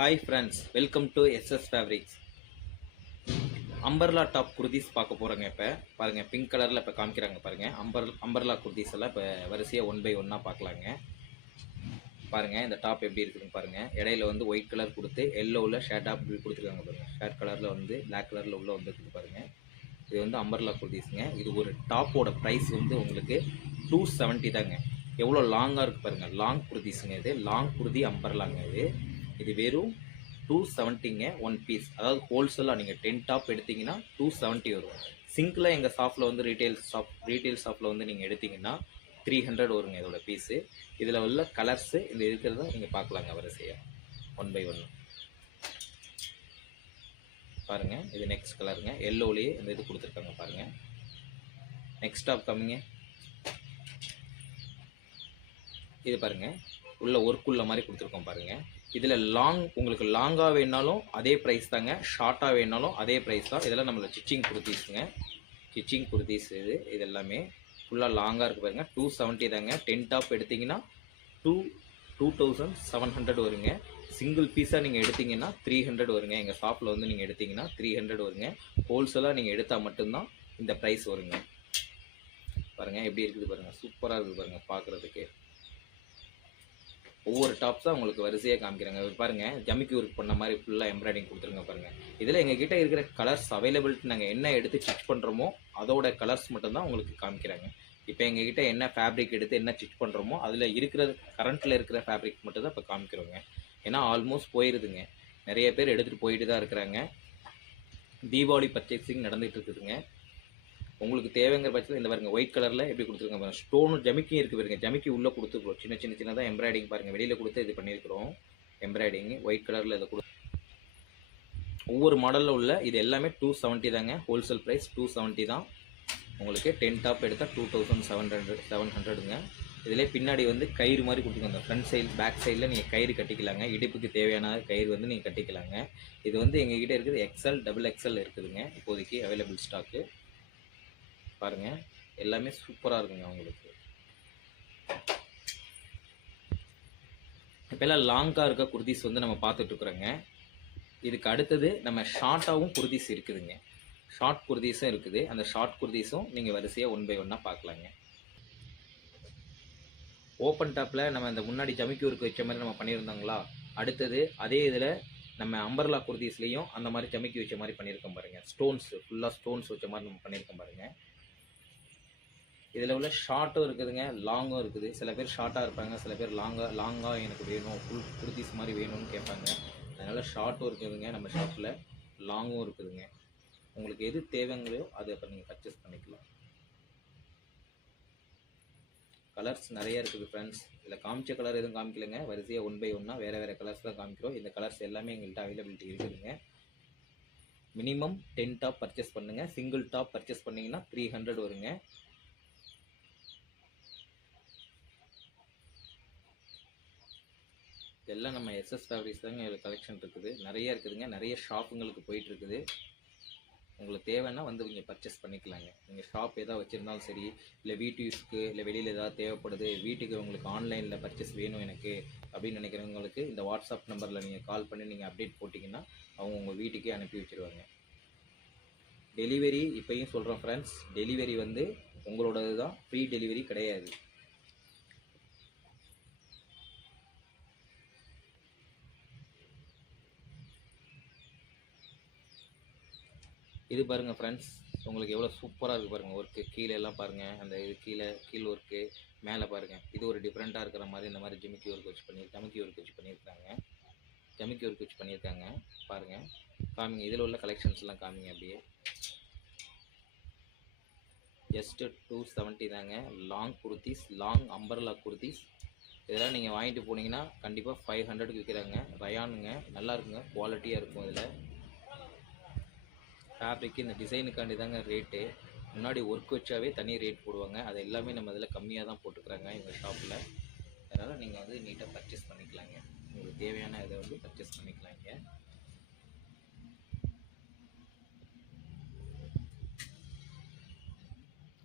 Hi friends, welcome to SS Fabrics. Umbrella top kurtis பார்க்க போகிறோங்க. இப்போ பாருங்கள், பிங்க் கலரில் இப்போ காமிக்கிறாங்க பாருங்கள். அம்பர்லா குர்தீஸ் எல்லாம் இப்போ வரிசையாக 1 by 1 பார்க்கலாங்க. பாருங்கள் இந்த டாப் எப்படி இருக்குதுன்னு பாருங்கள். இடையில வந்து ஒயிட் கலர் கொடுத்து எல்லோவில் ஷேட் ஆப் கொடுத்துருக்காங்க பாருங்கள். ஷேட் கலரில் வந்து பிளாக் கலரில் உள்ள வந்துருக்குது பாருங்கள். இது வந்து அம்பர்லா குர்தீஸுங்க. இது ஒரு டாப்போட ப்ரைஸ் வந்து உங்களுக்கு 270 தாங்க. எவ்வளோ லாங்காக இருக்குது பாருங்கள். லாங் குர்தீஸுங்க. இது லாங் குர்தி அம்பர்லாங்க. இது வெறும் 270ங்க 1 பீஸ். அதாவது ஹோல்சேலாக நீங்கள் 10 டாப் எடுத்திங்கன்னா 270 வரும். சிங்கிளாக எங்கள் ஷாப்பில் வந்து ரீட்டைல் ஷாப்பில் வந்து நீங்கள் எடுத்திங்கன்னா 300 வருங்க இதோட பீஸு. இதில் உள்ள கலர்ஸு இந்த இருக்கிறத நீங்கள் பார்க்கலாங்க வரிசையாக 1 by 1. பாருங்கள், இது நெக்ஸ்ட் கலருங்க. எல்லோலேயே இந்த இது கொடுத்துருக்காங்க பாருங்கள். நெக்ஸ்ட் டாப் கம்மிங்க. இது பாருங்கள், உள்ள ஒர்க்குள்ள மாதிரி கொடுத்துருக்கோம் பாருங்கள். இதில் உங்களுக்கு லாங்காக வேணாலும் அதே ப்ரைஸ் தாங்க, ஷார்ட்டாக வேணாலும் அதே ப்ரைஸ் தான். இதெல்லாம் நம்மளோட ஸ்டிச்சிங் குர்தீஸுங்க. ஸ்டிச்சிங் குர்தீஸ் இது எல்லாமே ஃபுல்லாக லாங்காக இருக்குது பாருங்கள். 270 தாங்க. 10 டாப் எடுத்திங்கன்னா 2700 வருங்க. சிங்கிள் பீஸாக நீங்கள் எடுத்திங்கன்னா 300 வருங்க. எங்கள் ஷாப்பில் வந்து நீங்கள் எடுத்திங்கன்னா 300 வருங்க. ஹோல்சேலாக நீங்கள் எடுத்தால் மட்டும்தான் இந்த ப்ரைஸ் வருங்க. பாருங்கள் எப்படி இருக்குது பாருங்கள். சூப்பராக இருக்குது பாருங்கள் பார்க்குறதுக்கு. ஒவ்வொரு டாப்ஸாக உங்களுக்கு வரிசையாக காமிக்கிறாங்க. பாருங்கள், ஜமிக்கி ஒர்க் பண்ண மாதிரி ஃபுல்லாக எம்ப்ராய்டிங் கொடுத்துருங்க பாருங்கள். இதில் எங்ககிட்ட இருக்கிற கலர்ஸ் அவைலபிலிட்டி நாங்கள் என்ன எடுத்து ஸ்டிச் பண்ணுறோமோ அதோட கலர்ஸ் மட்டும்தான் உங்களுக்கு காமிக்கிறாங்க. இப்போ எங்ககிட்ட என்ன ஃபேப்ரிக் எடுத்து என்ன ஸ்டிச் பண்ணுறோமோ அதில் இருக்கிற கரண்ட்டில் இருக்கிற ஃபேப்ரிக் மட்டும் தான் இப்போ காமிக்கிறோங்க. ஏன்னா ஆல்மோஸ்ட் போயிடுதுங்க. நிறைய பேர் எடுத்துகிட்டு போயிட்டு தான் இருக்கிறாங்க. தீபாவளி பர்ச்சேசிங் நடந்துகிட்டு இருக்குதுங்க. உங்களுக்கு தேவைங்கிற பட்சத்தில் இந்த பாருங்கள், ஒயிட் கலரில் எப்படி கொடுத்துருக்காங்க பாருங்கள். ஸ்டோனும் ஜமிக்கியும் இருக்குது பாருங்கள். ஜமிக்கி உள்ளே கொடுத்துருக்கோம். சின்னதாக எம்ப்ராய்டிங் பாருங்கள். வெளியில் கொடுத்து இது பண்ணியிருக்கிறோம் எம்ப்ராய்டிங். ஒயிட் கலரில் இதை ஒவ்வொரு மாடலில் உள்ள இது எல்லாமே 270 தாங்க. ஹோல்சேல் ப்ரைஸ் 270 தான். உங்களுக்கு 10 டாப் எடுத்தால் 2700ங்க. இதிலே பின்னாடி வந்து கயிறு மாதிரி கொடுத்துருக்காங்க. ஃப்ரண்ட் சைடு பேக் சைடில் நீங்கள் கயிறு கட்டிக்கலாங்க. இடுப்புக்கு தேவையான கயிறு வந்து நீங்கள் கட்டிக்கலாங்க. இது வந்து எங்ககிட்ட இருக்குது XL, XXL இருக்குதுங்க இப்போதைக்கு அவைலபிள் ஸ்டாக்கு. பாருங்கள், எல்லாமே சூப்பராக இருக்குங்க உங்களுக்கு. இப்போல்லாம் லாங்காக இருக்க குர்தீஸ் வந்து நம்ம பார்த்துட்ருக்குறோங்க. இதுக்கு அடுத்தது நம்ம ஷார்ட்டாகவும் குர்தீஸ் இருக்குதுங்க. ஷார்ட் குர்தீஸும் இருக்குது. அந்த ஷார்ட் குர்தீஸும் நீங்கள் வரிசையாக 1 by 1 பார்க்கலாங்க. ஓப்பன் டாப்பில் நம்ம இந்த முன்னாடி ஜமிக்கி ஒர்க் வச்ச மாதிரி நம்ம பண்ணியிருந்தோங்களா, அடுத்தது அதே இதில் நம்ம அம்பர்லா குர்தீஸ்லேயும் அந்த மாதிரி ஜமிக்கி வச்ச மாதிரி பண்ணியிருக்கோம் பாருங்கள். ஸ்டோன்ஸ் ஃபுல்லாக ஸ்டோன்ஸ் வச்ச மாதிரி நம்ம பண்ணியிருக்கோம் பாருங்கள். இதில் உள்ள ஷார்ட்டும் இருக்குதுங்க, லாங்கும் இருக்குது. சில பேர் ஷார்ட்டாக இருப்பாங்க, சில பேர் லாங்காக எனக்கு வேணும், ஃபுல் குர்தீஸ் மாதிரி வேணும்னு கேட்பாங்க. அதனால் ஷார்ட்டும் இருக்குதுங்க நம்ம ஷாப்பில், லாங்கும் இருக்குதுங்க. உங்களுக்கு எது தேவைங்களோ அதை அப்போ நீங்கள் பர்ச்சேஸ் பண்ணிக்கலாம். கலர்ஸ் நிறைய இருக்குது ஃப்ரெண்ட்ஸ். இதில் காமிச்ச கலர் எதுவும் காமிக்கலைங்க. வரிசையாக 1 by 1 வேறு கலர்ஸ் தான் காமிக்கிறோம். இந்த கலர்ஸ் எல்லாமே எங்கள்கிட்ட அவைலபிலிட்டி இருக்குதுங்க. மினிமம் 10 டாப் பர்ச்சேஸ் பண்ணுங்கள். சிங்கிள் டாப் பர்ச்சேஸ் பண்ணிங்கன்னா 300 வருங்க. எல்லாம் நம்ம SS ஃபேப்ரிக்ஸ் தாங்க இதில் கலெக்ஷன் இருக்குது. நிறைய இருக்குதுங்க. நிறைய ஷாப்புங்களுக்கு போயிட்டுருக்குது. உங்களுக்கு தேவைன்னா வந்து நீங்கள் பர்ச்சேஸ் பண்ணிக்கலாங்க. நீங்கள் ஷாப் எதாவது வச்சுருந்தாலும் சரி, இல்லை வீட்டு யூஸ்க்கு, இல்லை வெளியில் எதாவது தேவைப்படுது, வீட்டுக்கு உங்களுக்கு ஆன்லைனில் பர்ச்சேஸ் வேணும் எனக்கு அப்படின்னு நினைக்கிறவங்களுக்கு இந்த வாட்ஸ்அப் நம்பரில் நீங்கள் கால் பண்ணி நீங்கள் அப்டேட் போட்டிங்கன்னா அவங்க உங்கள் வீட்டுக்கே அனுப்பி வச்சுருவாங்க. டெலிவரி இப்போயும் சொல்கிறோம் ஃப்ரெண்ட்ஸ், டெலிவரி வந்து உங்களோடது தான், ஃப்ரீ டெலிவரி கிடையாது. இது பாருங்கள் ஃப்ரெண்ட்ஸ், உங்களுக்கு எவ்வளோ சூப்பராக இருக்குது பாருங்கள். ஒர்க்கு கீழே எல்லாம் பாருங்கள். அந்த இது கீழ் ஒர்க்கு, மேலே பாருங்கள். இது ஒரு டிஃப்ரெண்ட்டாக இருக்கிற மாதிரி இந்த மாதிரி ஜமிக்கி ஒர்க் வச்சு பண்ணியிருக்காங்க. பாருங்கள், காமிங்க. இதில் உள்ள கலெக்ஷன்ஸ்லாம் காமிங்க அப்படியே. ஜஸ்ட்டு 270 தாங்க. Long kurtis, long umbrella kurtis. இதெல்லாம் நீங்கள் வாங்கிட்டு போனீங்கன்னா கண்டிப்பாக 500க்கு விற்கிறாங்க. ரயானுங்க, நல்லா இருக்குங்க, குவாலிட்டியாக இருக்கும். இதில் ஃபேப்ரிக்கு இந்த டிசைனுக்காண்டி தாங்க ரேட்டு. முன்னாடி ஒர்க் வச்சாவே தனி ரேட் போடுவாங்க. அது எல்லாமே நம்ம இதில் கம்மியாக தான் போட்டுக்கிறாங்க எங்கள் ஷாப்பில். அதனால் நீங்கள் வந்து நீட்டாக பர்ச்சேஸ் பண்ணிக்கலாங்க. உங்களுக்கு தேவையான இதை வந்து பர்ச்சேஸ் பண்ணிக்கலாங்க.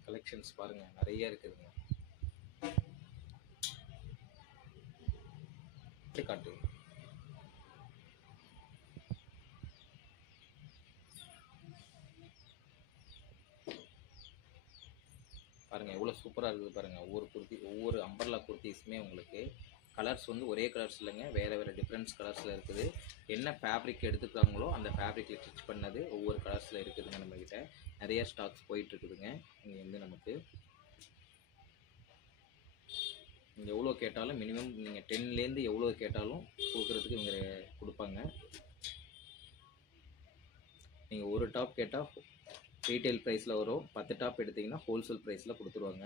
கலெக்ஷன்ஸ் பாருங்கள், நிறைய இருக்குதுங்க. காட்டு பாருங்கள் எவ்வளோ சூப்பராக இருக்குது பாருங்கள். ஒவ்வொரு அம்பர்லா குர்த்திஸுமே உங்களுக்கு கலர்ஸ் வந்து ஒரே கலர்ஸ் இல்லைங்க, வேறு வேறு டிஃப்ரெண்ட்ஸ் கலர்ஸில் இருக்குது. என்ன ஃபேப்ரிக் எடுத்துக்கிறாங்களோ அந்த ஃபேப்ரிக்கில் ஸ்டிச் பண்ணது ஒவ்வொரு கலர்ஸில் இருக்குதுங்க. நம்மக்கிட்ட நிறைய ஸ்டாக்ஸ் போயிட்டுருக்குதுங்க. இங்கே வந்து நமக்கு நீங்கள் எவ்வளோ கேட்டாலும் மினிமம் நீங்கள் 10லேருந்து எவ்வளோ கேட்டாலும் கொடுக்குறதுக்கு இவங்க கொடுப்பாங்க. நீங்கள் ஒரு டாப் கேட்டால் ரீட்டைல் ப்ரைஸில் வரும், 10 டாப் எடுத்திங்கன்னா ஹோல்சேல் ப்ரைஸில் கொடுத்துருவாங்க.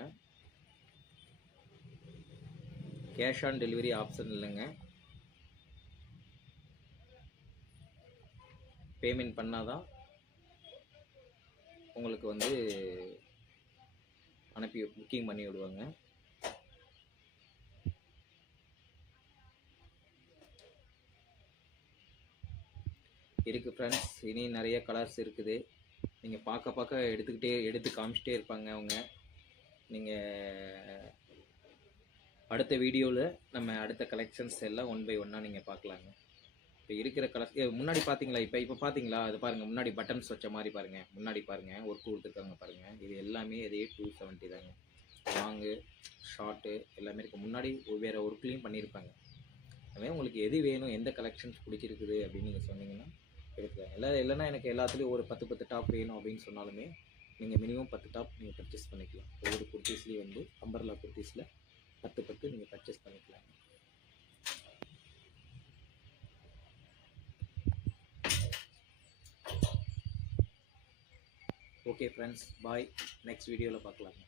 கேஷ் ஆன் டெலிவரி ஆப்ஷன் இல்லைங்க, பேமெண்ட் பண்ணால் தான் உங்களுக்கு வந்து அனுப்பி புக்கிங் பண்ணி விடுவாங்க. இருக்குது ஃப்ரெண்ட்ஸ், இனி நிறைய கலர்ஸ் இருக்குது. நீங்கள் பார்க்க எடுத்து காமிச்சிட்டே இருப்பாங்க அவங்க. நீங்கள் அடுத்த வீடியோவில் நம்ம அடுத்த கலெக்ஷன்ஸ் எல்லாம் 1 by 1 நீங்கள் பார்க்கலாங்க. இப்போ இருக்கிற கலர்ஸ் முன்னாடி பார்த்தீங்களா, இப்போ பார்த்தீங்களா, அது பாருங்கள், முன்னாடி பட்டன்ஸ் வச்ச மாதிரி பாருங்கள், முன்னாடி பாருங்கள் ஒர்க் கொடுத்துருக்காங்க பாருங்கள். இது எல்லாமே இதே 270 தாங்க. லாங்கு ஷார்ட்டு எல்லாமே இருக்குது. முன்னாடி வேறு ஒர்க்லேயும் பண்ணியிருப்பாங்க. அதுமாதிரி உங்களுக்கு எது வேணும், எந்த கலெக்ஷன்ஸ் பிடிச்சிருக்குது அப்படின்னு நீங்கள் சொன்னீங்கன்னா எடுத்துக்கலாம். இல்லைன்னா எனக்கு எல்லாத்துலேயும் ஒரு 10 டாப் வேணும் அப்படின்னு சொன்னாலுமே நீங்கள் மினிமம் 10 டாப் நீங்கள் பர்ச்சேஸ் பண்ணிக்கலாம். ஒவ்வொரு குர்த்திஸ்லேயும் வந்து அம்பர்லா குர்த்திஸில் 10 நீங்கள் பர்ச்சேஸ் பண்ணிக்கலாம். ஓகே ஃப்ரெண்ட்ஸ், பாய். நெக்ஸ்ட் வீடியோவில் பார்க்கலாங்க.